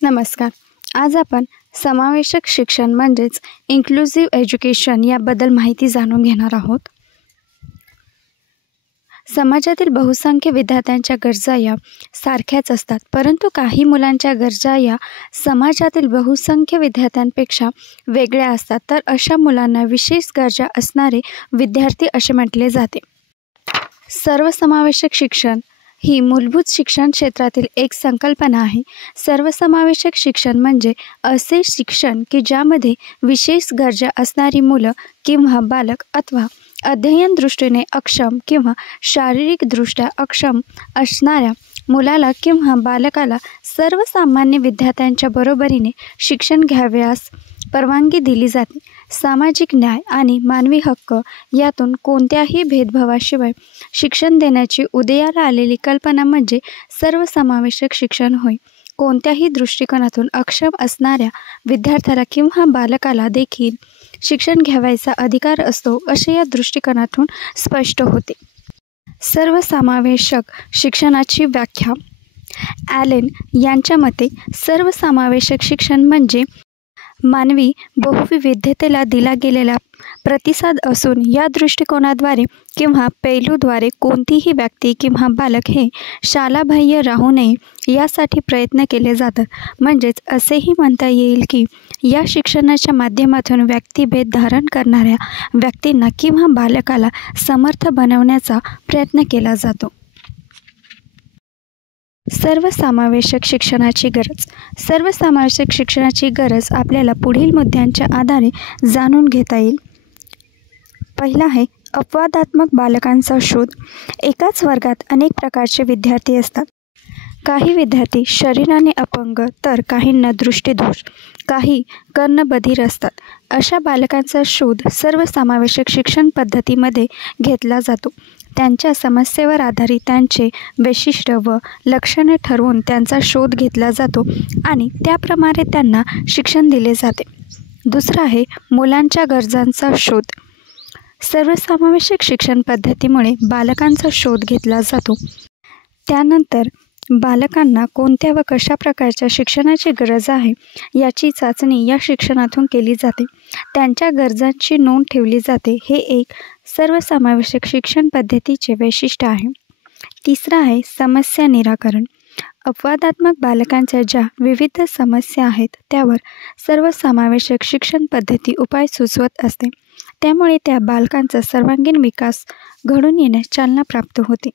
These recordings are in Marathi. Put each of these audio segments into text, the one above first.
नमस्कार. आज आपण समावेशक शिक्षण म्हणजेच इन्क्लुझिव्ह एज्युकेशन याबद्दल माहिती जाणून घेणार आहोत. समाजातील बहुसंख्य विद्यार्थ्यांच्या गरजा या सारख्याच असतात, परंतु काही मुलांच्या गरजा या समाजातील बहुसंख्य विद्यार्थ्यांपेक्षा वेगळ्या असतात. तर अशा मुलांना विशेष गरजा असणारे विद्यार्थी असे म्हटले जाते. सर्वसमावेशक शिक्षण ही मूलभूत शिक्षण क्षेत्रातील एक संकल्पना आहे. सर्वसमावेशक शिक्षण म्हणजे असे शिक्षण की ज्यामध्ये विशेष गरजा असणारी मुलं किंवा बालक अथवा अध्ययन दृष्टीने अक्षम किंवा शारीरिकदृष्ट्या अक्षम असणाऱ्या मुलाला किंवा बालकाला सर्वसामान्य विद्यार्थ्यांच्या बरोबरीने शिक्षण घ्यावयास परवानगी दिली जाते. सामाजिक न्याय आणि मानवी हक्क यातून कोणत्याही भेदभावाशिवाय शिक्षण देण्याची उदयाला आलेली कल्पना म्हणजे सर्वसमावेशक शिक्षण होय. कोणत्याही दृष्टिकोनातून अक्षम असणाऱ्या विद्यार्थ्याला किंवा बालकाला देखील शिक्षण घ्यावयाचा अधिकार असतो असे या दृष्टिकोनातून स्पष्ट होते. सर्वसमावेशक शिक्षणाची व्याख्या. ॲलेन यांच्या मते सर्वसमावेशक शिक्षण म्हणजे मानवी बहुविविधतेला दिला गेलेला प्रतिसाद असून या दृष्टिकोनाद्वारे किंवा पैलूद्वारे कोणतीही व्यक्ती किंवा बालक हे शालाबाह्य राहू नये यासाठी प्रयत्न केले जातात. म्हणजेच असेही म्हणता येईल की या शिक्षणाच्या माध्यमातून व्यक्तिभेद धारण करणाऱ्या व्यक्तींना किंवा बालकाला समर्थ बनवण्याचा प्रयत्न केला जातो. सर्वसमावेशक शिक्षणाची गरज. सर्वसमावेशक शिक्षणाची गरज आपल्याला पुढील मुद्द्यांच्या आधारे जाणून घेता येईल. पहिला आहे अपवादात्मक बालकांचा शोध. एकाच वर्गात अनेक प्रकारचे विद्यार्थी असतात. काही विद्यार्थी शरीराने अपंग तर काहींना दृष्टिदोष, काही कर्णबधिर असतात. अशा बालकांचा शोध सर्वसमावेशक शिक्षण पद्धतीमध्ये घेतला जातो. त्यांच्या समस्येवर आधारित त्यांचे वैशिष्ट्य व लक्षणे ठरवून त्यांचा शोध घेतला जातो आणि त्याप्रमाणे त्यांना शिक्षण दिले जाते. दुसरा आहे मुलांच्या गरजांचा शोध. सर्वसमावेशक शिक्षण पद्धतीमुळे बालकांचा शोध घेतला जातो. त्यानंतर बालकांना कोणत्या व कशा प्रकारच्या शिक्षणाची गरज आहे याची चाचणी या शिक्षणातून केली जाते. त्यांच्या गरजांची नोंद ठेवली जाते. हे एक सर्वसमावेशक शिक्षण पद्धतीचे वैशिष्ट्य आहे. तिसरा आहे समस्या निराकरण. अपवादात्मक बालकांच्या ज्या विविध समस्या आहेत त्यावर सर्वसमावेशक शिक्षण पद्धती उपाय सुचवत असते. त्यामुळे त्या बालकांचा सर्वांगीण विकास घडून येण्यास चालना प्राप्त होते.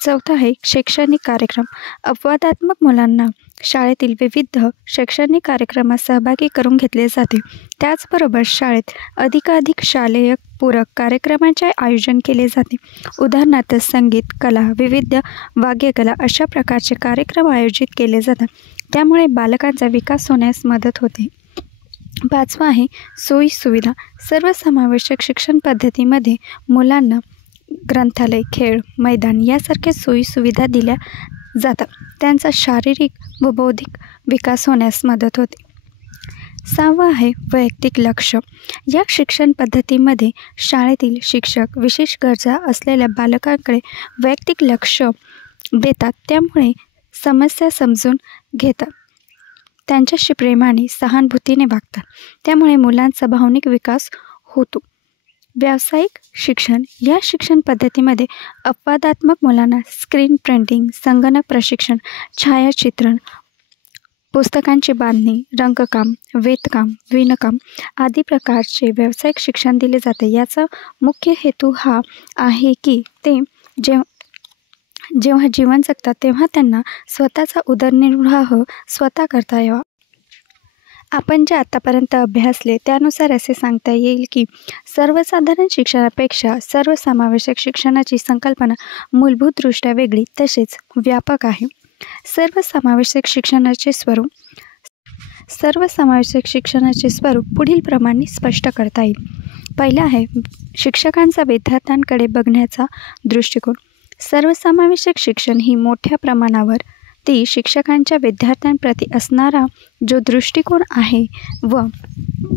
चौथा आहे शैक्षणिक कार्यक्रम. अपवादात्मक मुलांना शाळेतील विविध शैक्षणिक कार्यक्रमात सहभागी करून घेतले जाते. त्याचबरोबर शाळेत अधिकाधिक शालेय पूरक कार्यक्रमांचे आयोजन केले जाते. उदाहरणार्थ संगीत, कला, विविध वाद्यकला अशा प्रकारचे कार्यक्रम आयोजित केले जातात. त्यामुळे बालकांचा विकास होण्यास मदत होते. पाचवा आहे सोयी सुविधा. सर्वसमावेशक शिक्षण पद्धतीमध्ये मुलांना ग्रंथालय, खेळ मैदान यासारख्या सोयीसुविधा दिल्या जातात. त्यांचा शारीरिक व बौद्धिक विकास होण्यास मदत होते. सहावं आहे वैयक्तिक लक्ष. या शिक्षण पद्धतीमध्ये शाळेतील शिक्षक विशेष गरजा असलेल्या बालकांकडे वैयक्तिक लक्ष देतात. त्यामुळे समस्या समजून घेतात. त्यांच्याशी प्रेमाने सहानुभूतीने वागतात. त्यामुळे मुलांचा भावनिक विकास होतो. व्यावसायिक शिक्षण. या शिक्षण पद्धतीमध्ये अपवादात्मक मुलांना स्क्रीन प्रिंटिंग, संगणक प्रशिक्षण, छायाचित्रण, पुस्तकांची बांधणी, रंगकाम, वेतकाम, विणकाम आदी प्रकारचे व्यावसायिक शिक्षण दिले जाते. याचा मुख्य हेतू हा आहे की ते जेव्हा जीवन जगतात तेव्हा त्यांना स्वतःचा उदरनिर्वाह स्वतः करता यावा. आपण जे आत्तापर्यंत अभ्यासले त्यानुसार असे सांगता येईल की सर्वसाधारण शिक्षणापेक्षा सर्वसमावेशक शिक्षणाची संकल्पना मूलभूतदृष्ट्या वेगळी तसेच व्यापक आहे. सर्वसमावेशक शिक्षणाचे स्वरूप. सर्वसमावेशक शिक्षणाचे स्वरूप पुढील प्रमाणे स्पष्ट करता येईल. पहिला आहे शिक्षकांचा विद्यार्थ्यांकडे बघण्याचा दृष्टिकोन. सर्वसमावेशक शिक्षण ही मोठ्या प्रमाणावर ती शिक्षकांच्या विद्यार्थ्यांप्रती असणारा जो दृष्टिकोन आहे व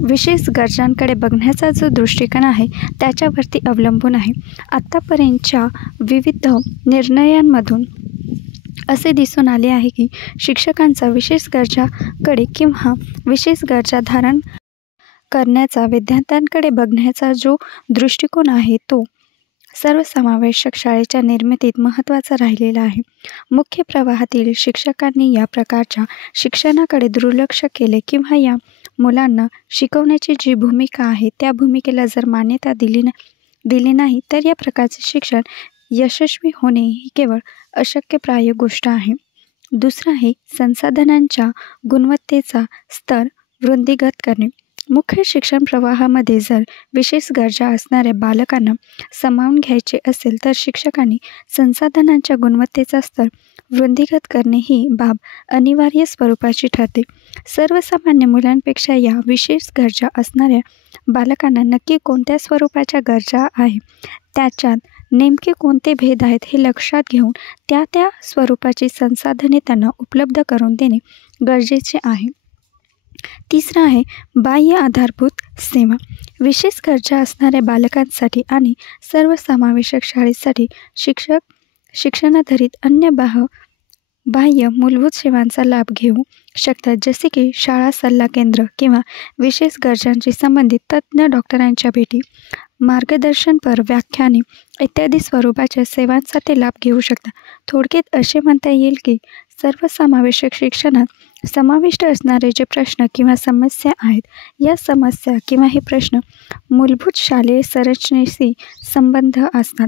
विशेष गरजांकडे बघण्याचा जो दृष्टिकोन आहे त्याच्यावरती अवलंबून आहे. आत्तापर्यंतच्या विविध निर्णयांमधून असे दिसून आले आहे की शिक्षकांचा विशेष गरजाकडे किंवा विशेष गरजा धारण करण्याचा विद्यार्थ्यांकडे बघण्याचा जो दृष्टिकोन आहे तो सर्वसमावेशक शाळेच्या निर्मितीत महत्त्वाचा राहिलेला आहे. मुख्य प्रवाहातील शिक्षकांनी या प्रकारच्या शिक्षणाकडे दुर्लक्ष केले किंवा या मुलांना शिकवण्याची जी भूमिका आहे त्या भूमिकेला जर मान्यता दिली नाही तर या प्रकारचे शिक्षण यशस्वी होणे ही केवळ अशक्यप्राय गोष्ट आहे. दुसरं आहे संसाधनांच्या गुणवत्तेचा स्तर वृद्धिंगत करणे. मुख्य शिक्षण प्रवाहामध्ये जर विशेष गरजा असणाऱ्या बालकांना सामावून घ्यायचे असेल तर शिक्षकांनी संसाधनांच्या गुणवत्तेचा स्तर वृद्धिंगत करणे ही बाब अनिवार्य स्वरूपाची ठरते. सर्वसामान्य मुलांपेक्षा या विशेष गरजा असणाऱ्या बालकांना नक्की कोणत्या स्वरूपाच्या गरजा आहेत, त्याच्यात नेमके कोणते भेद आहेत हे लक्षात घेऊन त्या स्वरूपाची संसाधने त्यांना उपलब्ध करून देणे गरजेचे आहे. तिसरं आहे बाह्य आधारभूत सेवा. विशेष गरजा असणाऱ्या बालकांसाठी आणि सर्वसमावेशक शाळेसाठी शिक्षणाधारित अन्य बाह्य मूलभूत सेवांचा लाभ घेऊ शकतात, जसे की शाळा सल्ला केंद्र किंवा विशेष गरजांशी संबंधित तज्ज्ञ डॉक्टरांच्या भेटी, मार्गदर्शनपर व्याख्याने इत्यादी स्वरूपाच्या सेवांचा ते लाभ घेऊ शकतात. थोडक्यात असे म्हणता येईल की सर्वसमावेशक शिक्षणात समाविष्ट असणारे जे प्रश्न किंवा समस्या आहेत, या समस्या किंवा हे प्रश्न मूलभूत शालेय संरचनेशी संबंध असतात.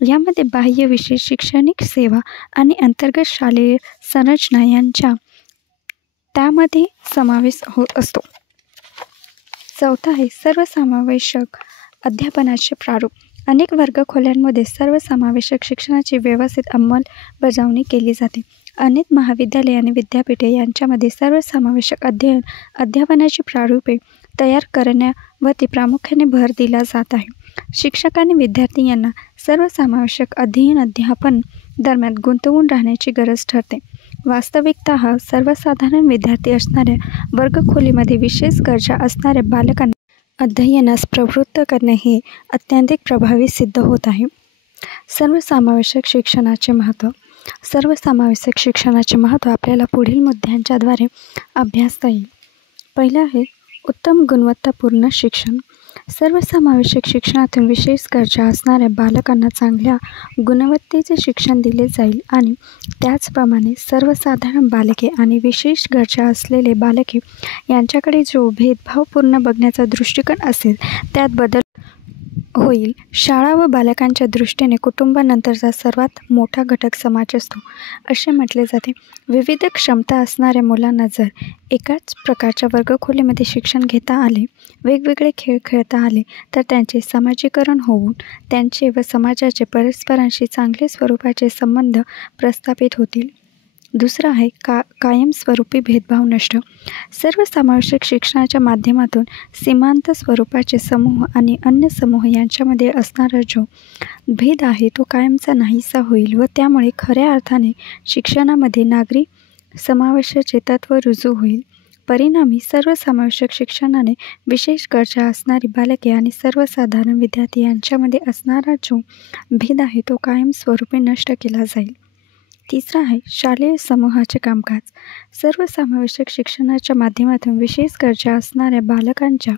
यामध्ये बाह्य विशेष शैक्षणिक सेवा आणि अंतर्गत शालेय संरचना यांचा त्यामध्ये समावेश होत असतो. चौथा आहे सर्वसमावेशक अध्यापनाचे प्रारूप. अनेक वर्गखोल्यांमध्ये सर्वसमावेशक शिक्षणाची व्यवस्थित अंमलबजावणी केली जाते. अनेक महाविद्यालये आणि विद्यापीठे यांच्यामध्ये सर्वसमावेशक अध्यापनाची प्रारूपे तयार करण्यावरती प्रामुख्याने भर दिला जात आहे. शिक्षक आणि विद्यार्थी यांना सर्वसमावेशक अध्यापन दरम्यान गुंतवून राहण्याची गरज ठरते. वास्तविकतः सर्वसाधारण विद्यार्थी असणाऱ्या वर्गखोलीमध्ये विशेष गरजा असणाऱ्या बालकांना अध्ययनास प्रवृत्त करणे हे अत्यंतिक प्रभावी सिद्ध होत आहे. सर्वसमावेशक शिक्षणाचे महत्त्व. सर्वसमावेशक शिक्षणाचे महत्त्व आपल्याला पुढील मुद्द्यांच्याद्वारे अभ्यासता येईल. पहिलं आहे उत्तम गुणवत्तापूर्ण शिक्षण. सर्वसमावेशक शिक्षणातून विशेष गरजा असणाऱ्या बालकांना चांगल्या गुणवत्तेचे शिक्षण दिले जाईल आणि त्याचप्रमाणे सर्वसाधारण बालके आणि विशेष गरजा असलेले बालके यांच्याकडे जो भेदभावपूर्ण बघण्याचा दृष्टिकोन असेल त्यात बदल होईल. शाळा व बालकांच्या दृष्टीने कुटुंबानंतरचा सर्वात मोठा घटक समाज असतो असे म्हटले जाते. विविध क्षमता असणाऱ्या मुलांना जर एकाच प्रकारच्या वर्गखोलीमध्ये शिक्षण घेता आले, वेगवेगळे खेळ खेळता आले तर त्यांचे सामाजिकरण होऊन त्यांचे व समाजाचे परस्परांशी चांगले स्वरूपाचे संबंध प्रस्थापित होतील. दुसरं आहे कायमस्वरूपी भेदभाव नष्ट. सर्वसमावेशक शिक्षणाच्या माध्यमातून सीमांत स्वरूपाचे समूह आणि अन्य समूह यांच्यामध्ये असणारा जो भेद आहे तो कायमचा नाहीसा होईल व त्यामुळे खऱ्या अर्थाने शिक्षणामध्ये नागरी समावेशाचे तत्त्व रुजू होईल. परिणामी सर्वसमावेशक शिक्षणाने विशेष गरजा असणारी बालके आणि सर्वसाधारण विद्यार्थी यांच्यामध्ये असणारा जो भेद आहे तो कायमस्वरूपी नष्ट केला जाईल. तिसरा आहे शालेय समूहाचे कामकाज. सर्वसमावेशक शिक्षणाच्या माध्यमातून विशेष गरजा असणाऱ्या बालकांच्या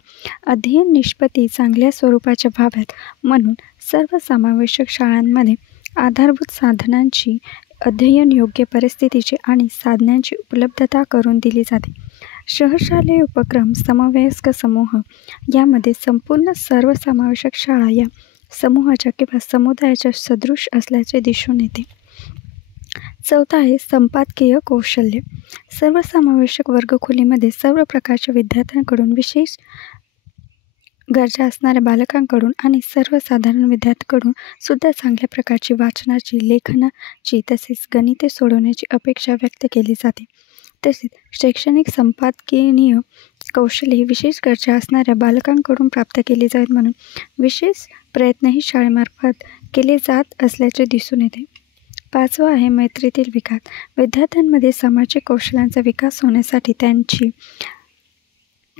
अध्ययन निष्पत्ती चांगल्या स्वरूपाच्या व्हाव्यात म्हणून सर्वसमावेशक शाळांमध्ये आधारभूत साधनांची, अध्ययन योग्य परिस्थितीची आणि साधनांची उपलब्धता करून दिली जाते. शहरशालेय उपक्रम, समवयस्क समूह यामध्ये संपूर्ण सर्वसमावेशक शाळा या समूहाच्या किंवा समुदायाच्या सदृश असल्याचे दिसून येते. चौथा आहे संपादकीय कौशल्य. सर्वसमावेशक वर्गखोलीमध्ये सर्व प्रकारच्या विद्यार्थ्यांकडून, विशेष गरजा असणाऱ्या बालकांकडून आणि सर्वसाधारण विद्यार्थ्यांकडून सुद्धा चांगल्या प्रकारची वाचनाची, लेखनाची तसेच गणिते सोडवण्याची अपेक्षा व्यक्त केली जाते. तसेच शैक्षणिक संपादकीय कौशल्य ही विशेष गरजा असणाऱ्या बालकांकडून प्राप्त केली जावीत म्हणून विशेष प्रयत्नही शाळेमार्फत केले जात असल्याचे दिसून येते. पाचवा आहे मैत्रीतील विकास. विद्यार्थ्यांमध्ये सामाजिक कौशल्यांचा विकास होण्यासाठी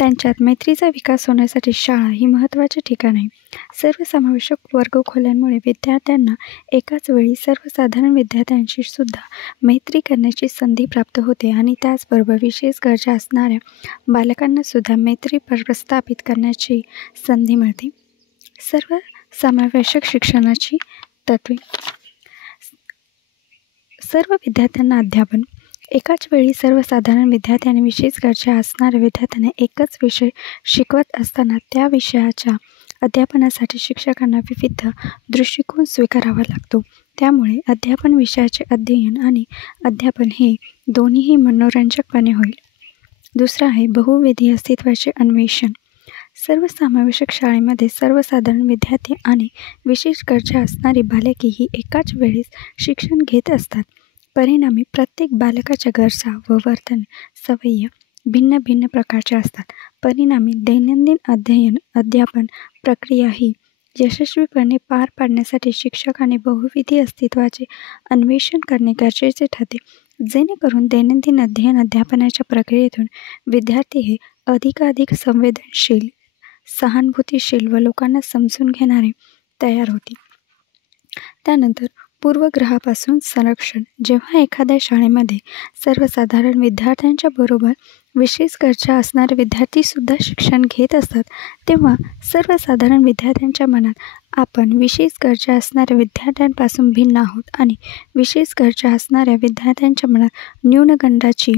त्यांच्यात मैत्रीचा विकास होण्यासाठी शाळा ही महत्त्वाचे ठिकाण आहे. सर्वसमावेशक वर्गखोल्यांमुळे विद्यार्थ्यांना एकाच वेळी सर्वसाधारण विद्यार्थ्यांशी सुद्धा मैत्री करण्याची संधी प्राप्त होते आणि त्याचबरोबर विशेष गरजा असणाऱ्या बालकांना सुद्धा मैत्री प्रस्थापित करण्याची संधी मिळते. सर्वसमावेशक शिक्षणाची तत्त्वे. सर्व विद्यार्थ्यांना अध्यापन. एकाच वेळी सर्वसाधारण विद्यार्थी आणि विशेष गरजा असणाऱ्या विद्यार्थ्यांना एकच विषय शिकवत असताना त्या विषयाच्या अध्यापनासाठी शिक्षकांना विविध दृष्टिकोन स्वीकारावा लागतो. त्यामुळे अध्यापन विषयाचे अध्ययन आणि अध्यापन हे दोन्हीही मनोरंजकपणे होईल. दुसरा आहे बहुविधी अस्तित्वाचे अन्वेषण. सर्वसमावेशक शाळेमध्ये सर्वसाधारण विद्यार्थी आणि विशेष गरजा असणारी बालके ही एकाच वेळेस शिक्षण घेत असतात. परिणामी प्रत्येक बालकाच्या गरजा व वर्तन सवयी भिन्न भिन्न प्रकारच्या असतात. परिणामी दैनंदिन अध्यापन प्रक्रिया ही यशस्वीपणे पार पाडण्यासाठी शिक्षकाने बहुविधी अस्तित्वाचे अन्वेषण करणे गरजेचे ठरते, जेणेकरून दैनंदिन अध्यापनाच्या प्रक्रियेतून विद्यार्थी हे अधिकाधिक संवेदनशील, सहानुभूतीशील व लोकांना समजून घेणारे तयार होतील. त्यानंतर पूर्वग्रहापासून संरक्षण. जेव्हा एखाद्या शाळेमध्ये सर्वसाधारण विद्यार्थ्यांच्या बरोबर विशेष गरजा असणारे विद्यार्थीसुद्धा शिक्षण घेत असतात, तेव्हा सर्वसाधारण विद्यार्थ्यांच्या मनात आपण विशेष गरजा असणाऱ्या विद्यार्थ्यांपासून भिन्न आहोत आणि विशेष गरजा असणाऱ्या विद्यार्थ्यांच्या मनात न्यूनगंडाची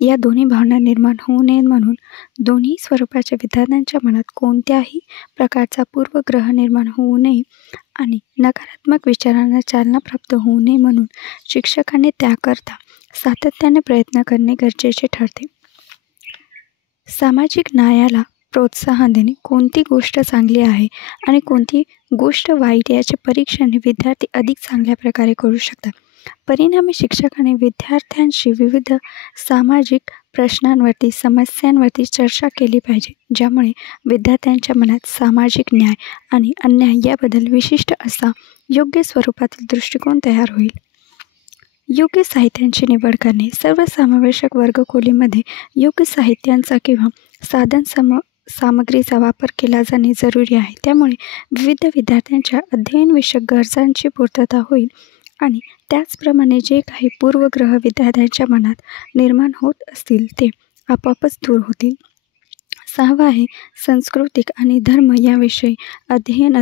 या दोन्ही भावना निर्माण होऊ नये म्हणून दोन्ही स्वरूपाच्या विद्यार्थ्यांच्या मनात कोणत्याही प्रकारचा पूर्वग्रह निर्माण होऊ नये आणि नकारात्मक विचारांना चालना प्राप्त होऊ नये म्हणून शिक्षकाने त्याकरता सातत्याने प्रयत्न करणे गरजेचे ठरते. सामाजिक न्यायाला प्रोत्साहन देणे. कोणती गोष्ट चांगली आहे आणि कोणती गोष्ट वाईट याचे परीक्षण विद्यार्थी अधिक चांगल्या प्रकारे करू शकतात. परिणामी शिक्षकाने विद्यार्थ्यांशी विविध सामाजिक प्रश्नांवरती, समस्यांवरती चर्चा केली पाहिजे, ज्यामुळे विद्यार्थ्यांच्या मनात सामाजिक न्याय आणि अन्याय याबद्दल विशिष्ट असा योग्य स्वरूपातील दृष्टिकोन तयार होईल. योग्य साहित्यांची निवड करणे. सर्वसमावेशक वर्गखोलीमध्ये योग्य साहित्यांचा किंवा सामग्रीचा वापर केला जाणे जरुरी आहे. त्यामुळे विविध विद्यार्थ्यांच्या अध्ययनविषयक गरजांची पूर्तता होईल आणि त्याचप्रमाणे जे काही पूर्वग्रह विद्यार्थ्यांच्या मनात निर्माण होत असतील ते आपोआपच दूर होतील. 6 आहे सांस्कृतिक आणि धर्म याविषयी अध्ययन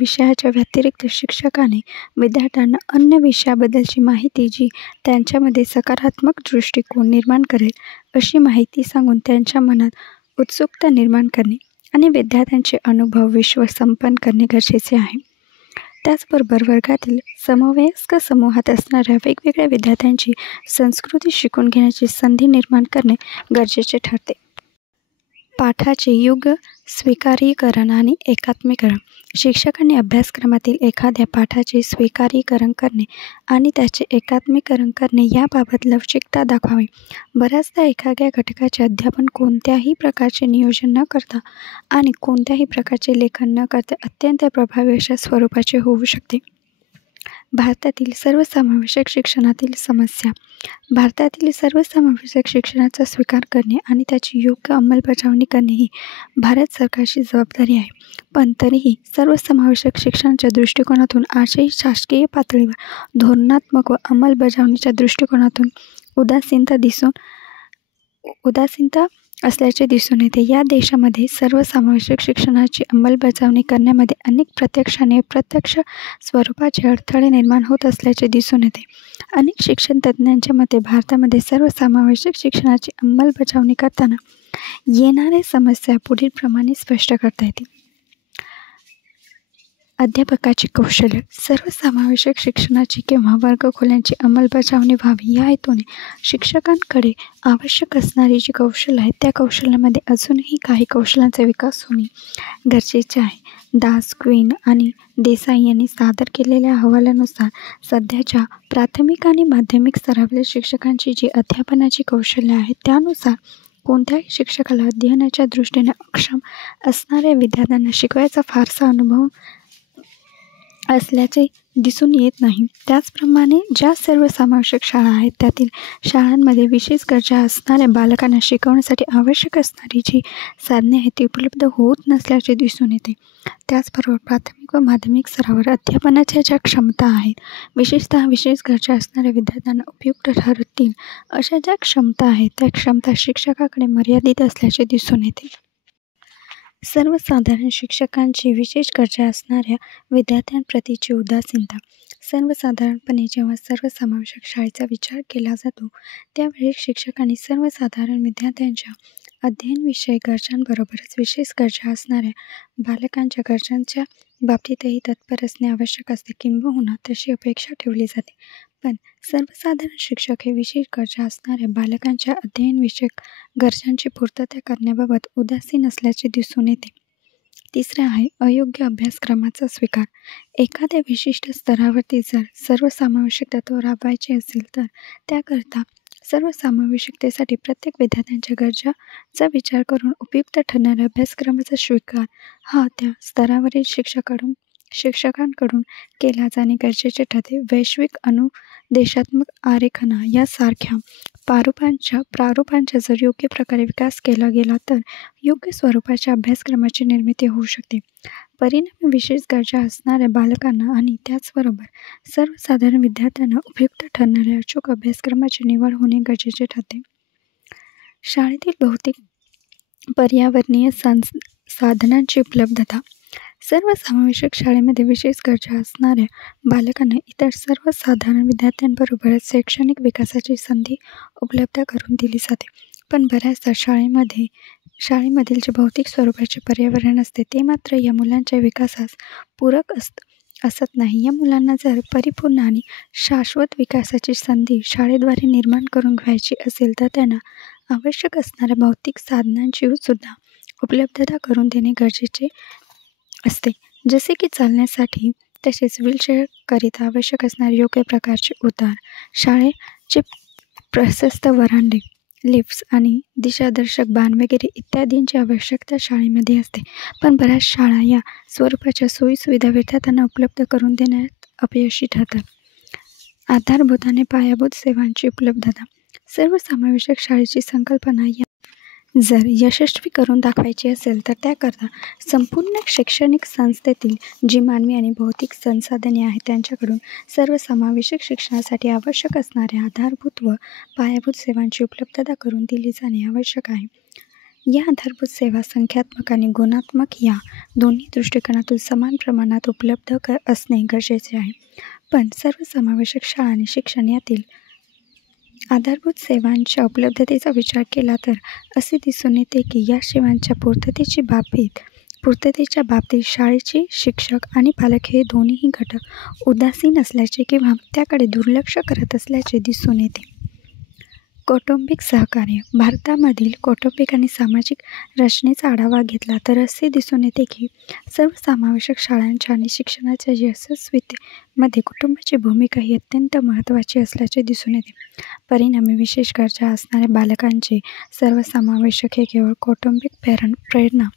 विषयाच्या व्यतिरिक्त शिक्षकाने विद्यार्थ्यांना अन्य विषयाबद्दलची माहिती जी त्यांच्यामध्ये सकारात्मक दृष्टिकोन निर्माण करेल अशी माहिती सांगून त्यांच्या मनात उत्सुकता निर्माण करणे आणि विद्यार्थ्यांचे अनुभव विश्व संपन्न करणे गरजेचे आहे. त्याचबरोबर वर्गातील समवयस्क समूहात असणाऱ्या वेगवेगळ्या विद्यार्थ्यांची संस्कृती शिकून घेण्याची संधी निर्माण करणे गरजेचे ठरते. पाठाचे योग्य स्वीकारीकरण आणि एकात्मीकरण. शिक्षकांनी अभ्यासक्रमातील एखाद्या पाठाचे स्वीकारीकरण करणे आणि त्याचे एकात्मीकरण करणे याबाबत लवचिकता दाखवावी. बऱ्याचदा एखाद्या घटकाचे अध्यापन कोणत्याही प्रकारचे नियोजन न करता आणि कोणत्याही प्रकारचे लेखन न करता अत्यंत प्रभावी अशा स्वरूपाचे होऊ शकते. भारतातील सर्वसमावेशक शिक्षणातील समस्या. भारतातील सर्वसमावेशक शिक्षणाचा स्वीकार करणे आणि त्याची योग्य अंमलबजावणी करणे ही भारत सरकारची जबाबदारी आहे. पण तरीही सर्वसमावेशक शिक्षणाच्या दृष्टिकोनातून आजही शासकीय पातळीवर धोरणात्मक व अंमलबजावणीच्या दृष्टिकोनातून उदासीनता असल्याचे दिसून येते. या देशामध्ये सर्वसमावेशक शिक्षणाची अंमलबजावणी करण्यामध्ये अनेक प्रत्यक्ष आणि अप्रत्यक्ष स्वरूपाचे अडथळे निर्माण होत असल्याचे दिसून येते. अनेक शिक्षण तज्ज्ञांच्या मते भारतामध्ये सर्वसमावेशक शिक्षणाची अंमलबजावणी करताना येणाऱ्या समस्या पुढीलप्रमाणे स्पष्ट करता येतील. अध्यापकाची कौशल्य. सर्वसमावेशक शिक्षणाची किंवा वर्गखोल्यांची अंमलबजावणी व्हावी या हेतूने शिक्षकांकडे आवश्यक असणारी जी कौशल्य आहेत त्या कौशल्यामध्ये अजूनही काही कौशल्यांचा विकास होणे गरजेचे आहे. दास, क्वीन आणि देसाई यांनी सादर केलेल्या अहवालानुसार सध्याच्या प्राथमिक आणि माध्यमिक स्तरावरील शिक्षकांची जी अध्यापनाची कौशल्य आहेत त्यानुसार कोणत्याही शिक्षकाला अध्ययनाच्या दृष्टीने अक्षम असणाऱ्या विद्यार्थ्यांना शिकवायचा फारसा अनुभव असल्याचे दिसून येत नाही. त्याचप्रमाणे ज्या सर्वसमावेशक शाळा आहेत त्यातील शाळांमध्ये विशेष गरजा असणाऱ्या बालकांना शिकवण्यासाठी आवश्यक असणारी जी साधने आहेत ती उपलब्ध होत नसल्याचे दिसून येते. त्याचबरोबर प्राथमिक व माध्यमिक स्तरावर अध्यापनाच्या ज्या क्षमता आहेत, विशेषतः विशेष गरजा असणाऱ्या विद्यार्थ्यांना उपयुक्त ठरतील अशा ज्या क्षमता आहेत त्या क्षमता शिक्षकाकडे मर्यादित असल्याचे दिसून येते. सर्वसाधारण शिक्षकांची विशेष गरजा असणाऱ्या विद्यार्थ्यांप्रतीची उदासीनता. सर्वसाधारणपणे जेव्हा सर्वसमावेशक शाळेचा विचार केला जातो त्यावेळी शिक्षकांनी सर्वसाधारण विद्यार्थ्यांच्या अध्ययनविषयक गरजांबरोबरच विशेष गरजा असणाऱ्या बालकांच्या गरजांच्या बाबतीतही तत्पर असणे आवश्यक असते, किंबहुना तशी अपेक्षा ठेवली जाते. पण सर्वसाधारण शिक्षक हे विशेष गरजा असणाऱ्या बालकांच्या अध्ययनविषयक गरजांची पूर्तता करण्याबाबत उदासीन असल्याचे दिसून येते. तिसरे आहे अयोग्य अभ्यासक्रमाचा स्वीकार. एखाद्या विशिष्ट स्तरावरती जर सर्वसमावेशक तत्त्व राबवायचे असेल तर त्याकरता सर्वसमावेशकतेसाठी प्रत्येक विद्यार्थ्यांच्या गरजांचा विचार करून उपयुक्त ठरणाऱ्या अभ्यासक्रमाचा स्वीकार हा त्या स्तरावरील शिक्षकांकडून केला जाणे गरजेचे ठरते. वैश्विक अनुदेशात्मक आरेखना यासारख्या प्रारूपांचा जर योग्य प्रकारे विकास केला गेला तर योग्य स्वरूपाच्या अभ्यासक्रमाची निर्मिती होऊ शकते. परिणामी विशेष गरजा असणाऱ्या बालकांना आणि त्याचबरोबर सर्वसाधारण विद्यार्थ्यांना उपयुक्त ठरणाऱ्या अचूक अभ्यासक्रमाची निवड होणे गरजेचे ठरते. शाळेतील भौतिक पर्यावरणीय साधनांची उपलब्धता. सर्वसमावेशक शाळेमध्ये विशेष गरजा असणाऱ्या बालकांना इतर सर्वसाधारण विद्यार्थ्यांबरोबरच शैक्षणिक विकासाची संधी उपलब्ध करून दिली जाते. पण बऱ्याचदा शाळेमधील जे भौतिक स्वरूपाचे पर्यावरण असते ते मात्र या मुलांच्या विकासास पूरक असत नाही. या मुलांना जर परिपूर्ण आणि शाश्वत विकासाची संधी शाळेद्वारे निर्माण करून घ्यायची असेल तर त्यांना आवश्यक असणाऱ्या भौतिक साधनांची सुद्धा उपलब्धता करून देणे गरजेचे असते. जसे की चालण्यासाठी तसेच व्हीलचेअरकरिता आवश्यक असणारे योग्य प्रकारचे उतार, शाळेचे प्रशस्त वरांडे, लिफ्ट्स आणि दिशादर्शक बाण वगैरे इत्यादींची आवश्यकता शाळेमध्ये असते. पण बऱ्याच शाळा या स्वरूपाच्या सोयीसुविधा विद्यार्थ्यांना उपलब्ध करून देण्यात अपयशी ठरतात. आधारभूत आणि पायाभूत सेवांची उपलब्धता. सर्वसमावेशक शाळेची संकल्पना जर यशस्वी करून दाखवायची असेल तर त्याकरता संपूर्ण शैक्षणिक संस्थेतील जी मानवी आणि भौतिक संसाधने आहेत त्यांच्याकडून सर्वसमावेशक शिक्षणासाठी आवश्यक असणाऱ्या आधारभूत व पायाभूत सेवांची उपलब्धता करून दिली जाणे आवश्यक आहे. या आधारभूत सेवा संख्यात्मक आणि गुणात्मक या दोन्ही दृष्टिकोनातून समान प्रमाणात उपलब्ध असणे गरजेचे आहे. पण सर्वसमावेशक शाळा आणि शिक्षण यातील आधारभूत सेवांच्या उपलब्धतेचा विचार केला तर असे दिसून येते की या सेवांच्या पूर्ततेच्या बाबतीत शाळेचे शिक्षक आणि पालक हे दोन्हीही घटक उदासीन असल्याचे किंवा त्याकडे दुर्लक्ष करत असल्याचे दिसून येते. कौटुंबिक सहकार्य. भारतामधील कौटुंबिक आणि सामाजिक रचनेचा आढावा घेतला तर असे दिसून येते की सर्वसमावेशक शाळांच्या आणि शिक्षणाच्या यशस्वीतेमध्ये कुटुंबाची भूमिका ही अत्यंत महत्त्वाची असल्याचे दिसून येते. परिणामी विशेष गरजा असणाऱ्या बालकांचे सर्वसमावेशक हे केवळ कौटुंबिक प्रेरणा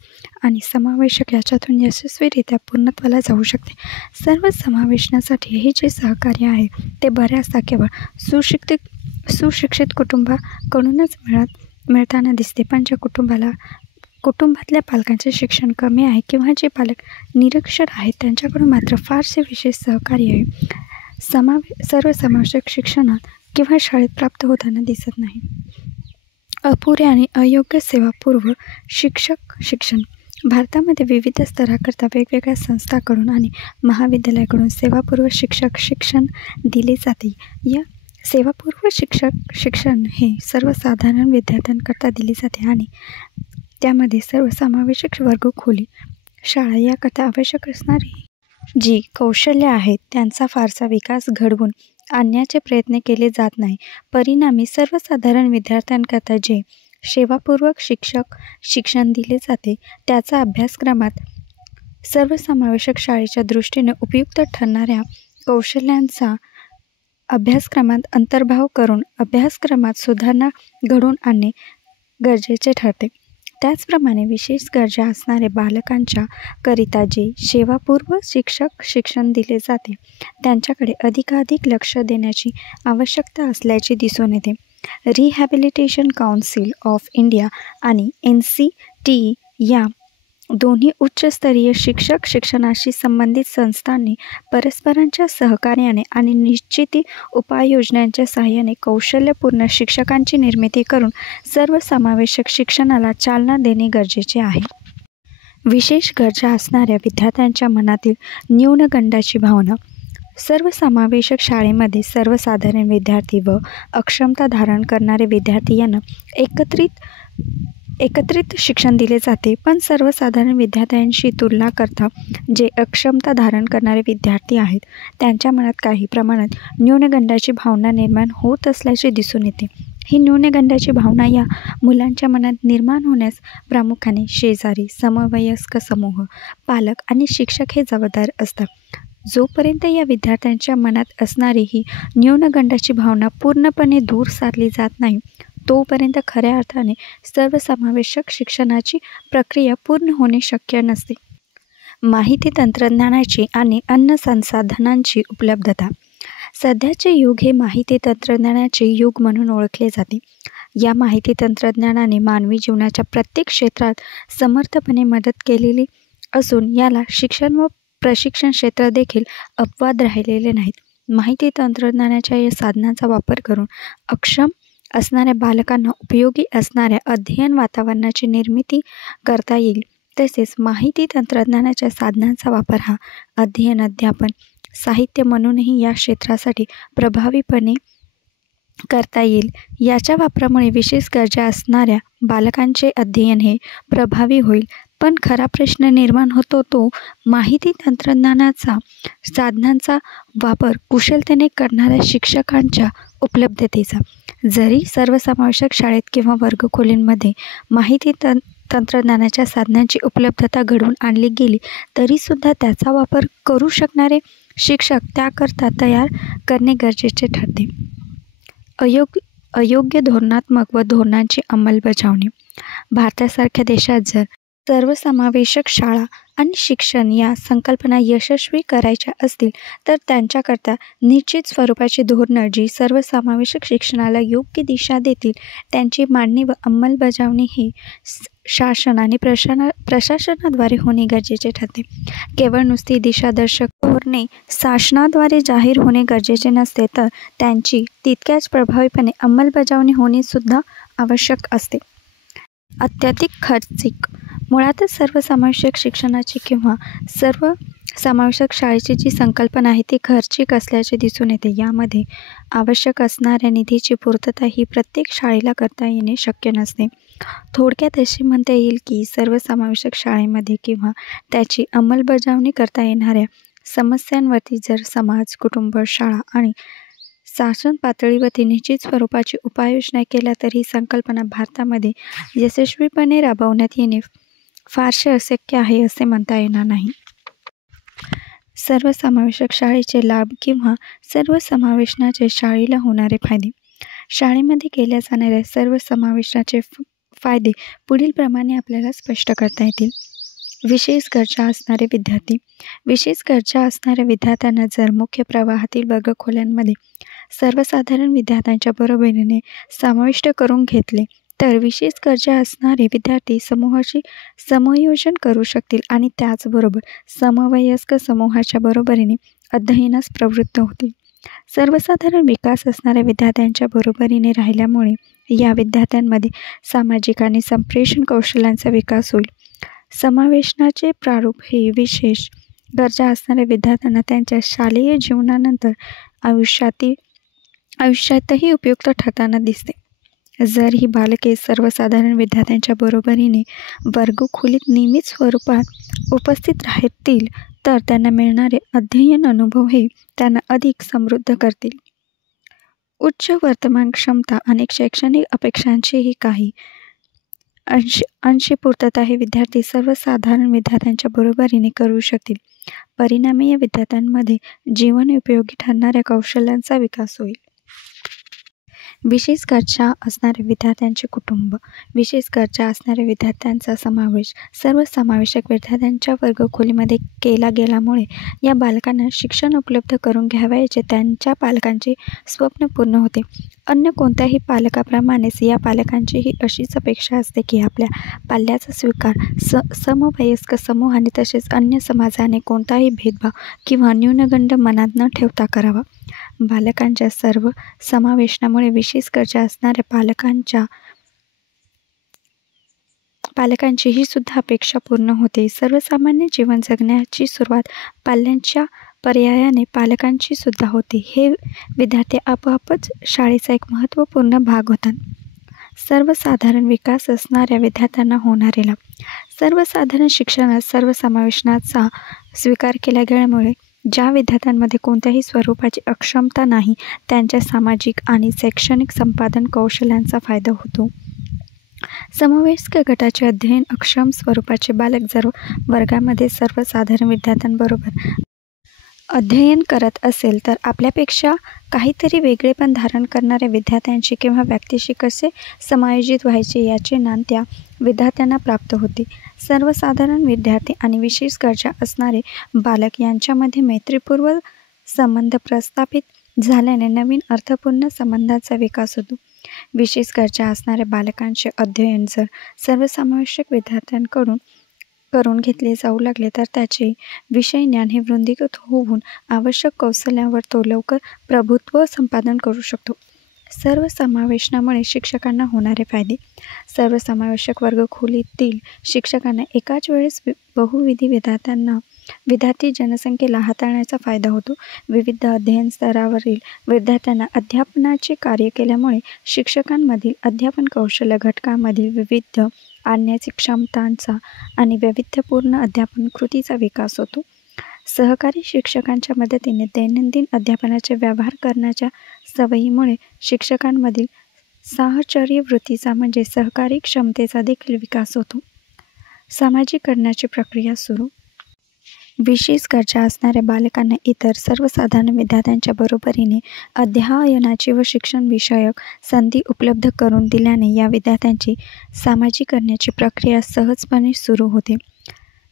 आणि समावेशक याच्यातून यशस्वीरित्या पूर्णत्वाला जाऊ शकते. सर्वसमावेशनासाठी हे जे सहकार्य आहे ते बऱ्याचदा केवळ सुशिक्षित कुटुंबाकडूनच मिळताना दिसते. पण ज्या कुटुंबातल्या पालकांचे शिक्षण कमी आहे किंवा जे पालक निरक्षर आहेत त्यांच्याकडून मात्र फारसे विशेष सहकार्य सर्वसमावेशक शिक्षणात किंवा शाळेत प्राप्त होताना दिसत नाही. अपुरे आणि अयोग्य सेवापूर्व शिक्षण. भारतामध्ये विविध स्तराकरता वेगवेगळ्या संस्थांकडून आणि महाविद्यालयाकडून सेवापूर्व शिक्षण दिले जाते. या सेवापूर्व शिक्षण हे सर्वसाधारण विद्यार्थ्यांकरता दिले जाते आणि त्यामध्ये सर्वसमावेशक वर्गखोली, शाळा याकरता आवश्यक असणारी जी कौशल्य आहेत त्यांचा फारसा विकास घडवून आणण्याचे प्रयत्न केले जात नाही. परिणामी सर्वसाधारण विद्यार्थ्यांकरता जे सेवापूर्वक शिक्षण दिले जाते त्याचा अभ्यासक्रमात सर्वसमावेशक शाळेच्या दृष्टीने उपयुक्त ठरणाऱ्या कौशल्यांचा अभ्यासक्रमात अंतर्भाव करून अभ्यासक्रमात सुधारणा घडवून आणणे गरजेचे ठरते. त्याचप्रमाणे विशेष गरजा असणाऱ्या बालकांच्या करिता जे सेवापूर्व शिक्षण दिले जाते त्यांच्याकडे अधिकाधिक लक्ष देण्याची आवश्यकता असल्याचे दिसून येते. रिहॅबिलिटेशन काउन्सिल ऑफ इंडिया आणि NCTE या दोन्ही उच्चस्तरीय शिक्षणाशी संबंधित संस्थांनी परस्परांच्या सहकार्याने आणि निश्चित उपाययोजनांच्या सहाय्याने कौशल्यपूर्ण शिक्षकांची निर्मिती करून सर्वसमावेशक शिक्षणाला चालना देणे गरजेचे आहे. विशेष गरजा असणाऱ्या विद्यार्थ्यांच्या मनातील न्यूनगंडाची भावना. सर्वसमावेशक शाळेमध्ये सर्वसाधारण विद्यार्थी व अक्षमता धारण करणारे विद्यार्थी यांना एकत्रित शिक्षण दिले जाते, पण सर्वसाधारण विद्यार्थ्यांशी तुलना करता जे अक्षमता धारण करणारे विद्यार्थी आहेत त्यांच्या मनात काही प्रमाणात न्यूनगंडाची भावना निर्माण होत असल्याचे दिसून येते. ही न्यूनगंडाची भावना या मुलांच्या मनात निर्माण होण्यास प्रामुख्याने शेजारी, समवयस्क समूह, पालक आणि शिक्षक हे जबाबदार असतात. जोपर्यंत या विद्यार्थ्यांच्या मनात असणारी ही न्यूनगंडाची भावना पूर्णपणे दूर सारली जात नाही तोपर्यंत खऱ्या अर्थाने सर्वसमावेशक शिक्षणाची प्रक्रिया पूर्ण होणे शक्य नसते. माहिती तंत्रज्ञानाची आणि अन्न संसाधनांची उपलब्धता. सध्याचे युग हे माहिती तंत्रज्ञानाचे युग म्हणून ओळखले जाते. या माहिती तंत्रज्ञानाने मानवी जीवनाच्या प्रत्येक क्षेत्रात समर्थपणे मदत केलेली असून याला शिक्षण व प्रशिक्षण क्षेत्र देखील अपवाद राहिलेले नाहीत. माहिती तंत्रज्ञानाच्या या साधनांचा वापर करून अक्षम असणाऱ्या बालकांना उपयोगी असणाऱ्या अध्ययन वातावरणाची निर्मिती करता येईल. तसेच माहिती तंत्रज्ञानाच्या साधनांचा वापर हा अध्ययन, अध्यापन, साहित्य म्हणूनही या क्षेत्रासाठी प्रभावीपणे करता येईल. याच्या वापरामुळे विशेष गरजा असणाऱ्या बालकांचे अध्ययन हे प्रभावी होईल. पण खरा प्रश्न निर्माण होतो तो माहिती तंत्रज्ञानाचा साधनांचा वापर कुशलतेने करणाऱ्या शिक्षकांच्या उपलब्धतेचा. जरी सर्वसमावेशक शाळेत किंवा वर्गखोलींमध्ये माहिती तंत्रज्ञानाच्या साधनांची उपलब्धता घडवून आणली गेली तरीसुद्धा त्याचा वापर करू शकणारे शिक्षक त्याकरता तयार करणे गरजेचे ठरते. अयोग्य धोरणात्मक व धोरणांची अंमलबजावणी. भारतासारख्या देशात जर सर्वसमावेशक शाळा आणि शिक्षण या संकल्पना यशस्वी करायच्या असतील तर त्यांच्याकरता निश्चित स्वरूपाची धोरणं जी सर्वसमावेशक शिक्षणाला योग्य दिशा देतील त्यांची मांडणी व अंमलबजावणी ही शासन आणि प्रशासनाद्वारे होणे गरजेचे ठरते. केवळ नुसती दिशादर्शक धोरणे शासनाद्वारे जाहीर होणे गरजेचे नसते तर त्यांची तितक्याच प्रभावीपणे अंमलबजावणी होणे सुद्धा आवश्यक असते. अत्याधिक खर्चिक. मुळातच सर्वसमावेशक शिक्षणाची किंवा सर्वसमावेशक शाळेची जी संकल्पना आहे ती खर्चिक असल्याचे दिसून येते. यामध्ये आवश्यक असणाऱ्या निधीची पूर्तता ही प्रत्येक शाळेला करता येणे शक्य नसते. थोडक्यात असे म्हणता येईल की सर्वसमावेशक शाळेमध्ये किंवा त्याची अंमलबजावणी करता येणाऱ्या समस्यांवरती जर समाज, कुटुंब, शाळा आणि शासन पातळीवरती निश्चित स्वरूपाची उपाययोजना केल्या तर ही संकल्पना भारतामध्ये यशस्वीपणे राबवण्यात येणे फारसे अशक्य आहे असे म्हणता येणार नाही. सर्वसमावेशक शाळेचे लाभ किंवा सर्वसमावेशनाचे शाळेला होणारे फायदे. शाळेमध्ये केल्या जाणाऱ्या सर्वसमावेशनाचे फायदे पुढीलप्रमाणे आपल्याला स्पष्ट करता येतील. विशेष गरजा असणारे विद्यार्थी. विशेष गरजा असणाऱ्या विद्यार्थ्यांना जर मुख्य प्रवाहातील वर्गखोल्यांमध्ये सर्वसाधारण विद्यार्थ्यांच्या बरोबरीने समाविष्ट करून घेतले तर विशेष गरजा असणारे विद्यार्थी समूहाशी समायोजन करू शकतील आणि त्याचबरोबर समवयस्क समूहाच्या बरोबरीने अध्ययनास प्रवृत्त होतील. सर्वसाधारण विकास असणाऱ्या विद्यार्थ्यांच्या बरोबरीने राहिल्यामुळे या विद्यार्थ्यांमध्ये सामाजिक आणि संप्रेषण कौशल्यांचा विकास होईल. समावेशनाचे प्रारूप हे विशेष गरजा असणाऱ्या विद्यार्थ्यांना त्यांच्या शालेय जीवनानंतर आयुष्यातही उपयुक्त ठरताना दिसते. जर ही बालके सर्वसाधारण विद्यार्थ्यांच्या बरोबरीने वर्गखोलीत नियमित स्वरूपात उपस्थित राहतील तर त्यांना मिळणारे अध्ययन अनुभव हे त्यांना अधिक समृद्ध करतील. उच्च वर्तमान क्षमता. अनेक शैक्षणिक अपेक्षांचीही काही अंशी पूर्तता हे विद्यार्थी सर्वसाधारण विद्यार्थ्यांच्या बरोबरीने करू शकतील. परिणामी या विद्यार्थ्यांमध्ये जीवन उपयोगी ठरणाऱ्या कौशल्यांचा विकास होईल. विशेष गरजा असणाऱ्या विद्यार्थ्यांचे कुटुंब. विशेष गरजा असणाऱ्या विद्यार्थ्यांचा समावेश सर्वसमावेशक विद्यार्थ्यांच्या वर्गखोलीमध्ये केला गेल्यामुळे या बालकांना शिक्षण उपलब्ध करून घ्यावयाचे त्यांच्या पालकांचे स्वप्न पूर्ण होते. अन्य कोणत्याही पालकाप्रमाणेच या पालकांचीही अशीच अपेक्षा असते की आपल्या पाल्याचा स्वीकार समवयस्क समूहाने तसेच अन्य समाजाने कोणताही भेदभाव किंवा न्यूनगंड मनात न ठेवता करावा. बालकांच्या सर्व समावेशनामुळे विशेष गरजा असणाऱ्या पालकांची ही सुद्धा अपेक्षा पूर्ण होते. सर्वसामान्य जीवन जगण्याची सुरुवात पाल्यांच्या पर्यायाने पालकांची सुद्धा होते. हे विद्यार्थी आपोआपच शाळेचा एक महत्त्वपूर्ण भाग होतात. सर्वसाधारण विकास असणाऱ्या विद्यार्थ्यांना होणारे लाभ. सर्वसाधारण शिक्षणात सर्वसमावेशनाचा स्वीकार केला गेल्यामुळे ज्या विद्यार्थ्यांमध्ये कोणत्याही स्वरूपाची अक्षमता नाही त्यांच्या सामाजिक आणि शैक्षणिक संपादन कौशल्यांचा फायदा होतो. समवयस्क गटाचे अध्ययन अक्षम स्वरूपाचे बालक जर वर्गामध्ये सर्वसाधारण विद्यार्थ्यांबरोबर अध्ययन करत असेल तर आपल्यापेक्षा काहीतरी वेगळेपण धारण करणाऱ्या विद्यार्थ्यांशी किंवा व्यक्तीशी कसे समायोजित व्हायचे याचे ज्ञान त्या विद्यार्थ्यांना प्राप्त होते. सर्वसाधारण विद्यार्थी आणि विशेष गरजा असणारे बालक यांच्यामध्ये मैत्रीपूर्व संबंध प्रस्थापित झाल्याने नवीन अर्थपूर्ण संबंधांचा विकास होतो. विशेष गरजा असणाऱ्या बालकांचे अध्ययन जर सर्वसमावेशक विद्यार्थ्यांकडून करून घेतले जाऊ लागले तर त्याचे विषय ज्ञान हे वृद्धिंगत होऊन आवश्यक कौशल्यांवर तो लवकर प्रभुत्व संपादन करू शकतो. सर्वसमावेशनामुळे शिक्षकांना होणारे फायदे. सर्वसमावेशक वर्गखोलीतील शिक्षकांना एकाच वेळेस बहुविध विद्यार्थी जनसंख्येला हाताळण्याचा फायदा होतो. विविध अध्ययन स्तरावरील विद्यार्थ्यांना अध्यापनाचे कार्य केल्यामुळे शिक्षकांमधील अध्यापन कौशल्य घटकांमधील विविध आणण्याची क्षमतांचा आणि वैविध्यपूर्ण अध्यापन कृतीचा विकास होतो. सहकारी शिक्षकांच्या मदतीने दैनंदिन अध्यापनाचे व्यवहार करण्याच्या सवयीमुळे शिक्षकांमधील साहचर्य वृत्तीचा म्हणजे सहकारी क्षमतेचा देखील विकास होतो. सामाजिकरणाची प्रक्रिया सुरू. विशेष गरजा असणाऱ्या बालकांना इतर सर्वसाधारण विद्यार्थ्यांच्या बरोबरीने अध्ययनाची व शिक्षणविषयक संधी उपलब्ध करून दिल्याने या विद्यार्थ्यांची सामाजिकरणाची प्रक्रिया सहजपणे सुरू होते.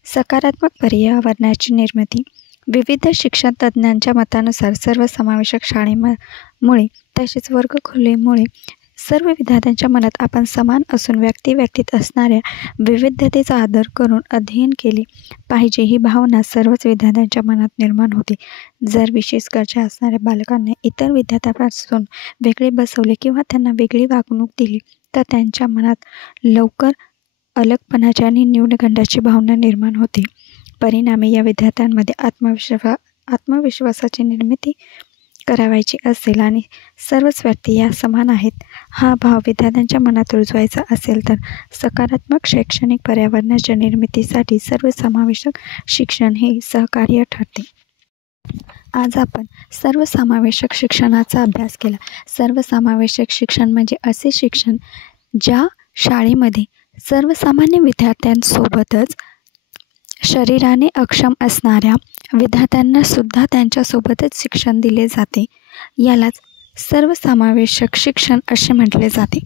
सकारात्मक पर्यावरणाची निर्मिती. विविध शिक्षण तज्ज्ञांच्या मतानुसार सर्वसमावेशक शाळेमुळे तसेच वर्गखोलीमुळे सर्व विद्यार्थ्यांच्या मनात आपण समान असून व्यक्तीत असणाऱ्या विविधतेचा आदर करून अध्ययन केले पाहिजे ही भावना सर्वच विद्यार्थ्यांच्या मनात निर्माण होते. जर विशेष गरजा असणाऱ्या बालकांना इतर विद्यार्थ्यांपासून वेगळे बसवले किंवा त्यांना वेगळी वागणूक दिली तर त्यांच्या मनात लवकर अलगपणाची आणि न्यूनगंडाची भावना निर्माण होते. परिणामी या विद्यार्थ्यांमध्ये आत्मविश्वासाची निर्मिती करावायची असेल आणि सर्वच व्यक्ती या समान आहेत हा भाव विद्यार्थ्यांच्या मनात रुजवायचा असेल तर सकारात्मक शैक्षणिक पर्यावरणाच्या निर्मितीसाठी सर्वसमावेशक शिक्षण हे सहकार्य ठरते. आज आपण सर्वसमावेशक शिक्षणाचा अभ्यास केला. सर्वसमावेशक शिक्षण म्हणजे असे शिक्षण ज्या शाळेमध्ये सर्वसामान्य विद्यार्थ्यांसोबतच शरीराने अक्षम असणाऱ्या विद्यार्थ्यांना सुद्धा त्यांच्यासोबतच शिक्षण दिले जाते. यालाच सर्वसमावेशक शिक्षण असे म्हटले जाते.